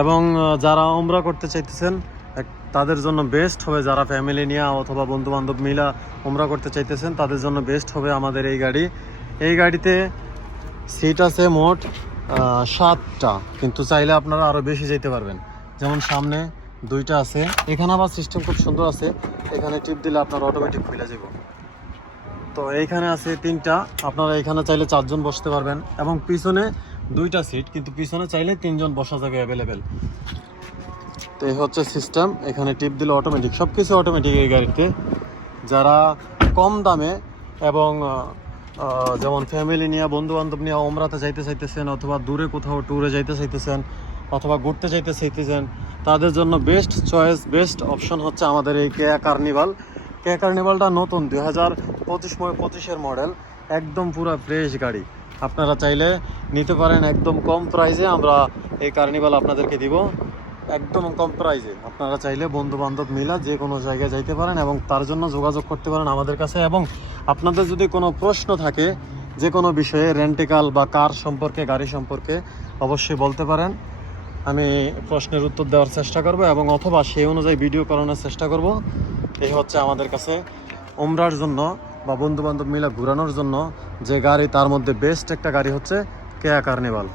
এবং যারা ওমরা করতে চাইতেছেন তাদের জন্য বেস্ট হবে যারা ফ্যামিলি নিয়ে অথবা বন্ধু বান্ধব মিলা ওমরা করতে চাইতেছেন, তাদের জন্য বেস্ট হবে আমাদের এই গাড়ি। এই গাড়িতে সিট আছে মোট সাতটা, কিন্তু চাইলে আপনারা আরও বেশি যেতে পারবেন। যেমন সামনে দুইটা আছে, এখানে আবার সিস্টেম খুব সুন্দর আছে, এখানে টিপ দিলে আপনার অটোমেটিক খুলে যাব। তো এইখানে আছে তিনটা, আপনারা এখানে চাইলে চারজন বসতে পারবেন, এবং পিছনে দুইটা সিট কিন্তু পিছনে চাইলে তিনজন বসা যাবে অ্যাভেলেবেল তো এই হচ্ছে সিস্টেম এখানে টিপ দিলে অটোমেটিক সব কিছু অটোমেটিক এই গাড়িতে। যারা কম দামে এবং যেমন ফ্যামিলি নিয়ে বন্ধু বান্ধব নিয়ে ওমরাতে যাইতে চাইতেছেন, অথবা দূরে কোথাও ট্যুরে যাইতে চাইতেছেন, অথবা ঘুরতে যাইতে চাইতেছেন, তাদের জন্য বেস্ট চয়েস বেস্ট অপশন হচ্ছে আমাদের এই কেয়া কার্নিভাল কেয়া কার্নিভালটা নতুন, দুই হাজার পঁচিশ পঁচিশের মডেল একদম পুরো ফ্রেশ গাড়ি। আপনারা চাইলে নিতে পারেন একদম কম প্রাইসে আমরা এই কার্নিভাল আপনাদেরকে দিব একদম কম প্রাইসে আপনারা চাইলে বন্ধু বান্ধব মিলা যে কোনো জায়গায় যাইতে পারেন এবং তার জন্য যোগাযোগ করতে পারেন আমাদের কাছে এবং আপনাদের যদি কোনো প্রশ্ন থাকে যে কোনো বিষয়ে রেন্টিকাল বা কার সম্পর্কে, গাড়ি সম্পর্কে, অবশ্যই বলতে পারেন। আমি প্রশ্নের উত্তর দেওয়ার চেষ্টা করব এবং অথবা সেই অনুযায়ী ভিডিও করানোর চেষ্টা করব। এই হচ্ছে আমাদের কাছে ওমরার জন্য। বা বন্ধু বান্ধব মিলা ঘুরানোর জন্য যে গাড়ি তার মধ্যে বেস্ট একটা গাড়ি হচ্ছে কেয়া কার্নিভাল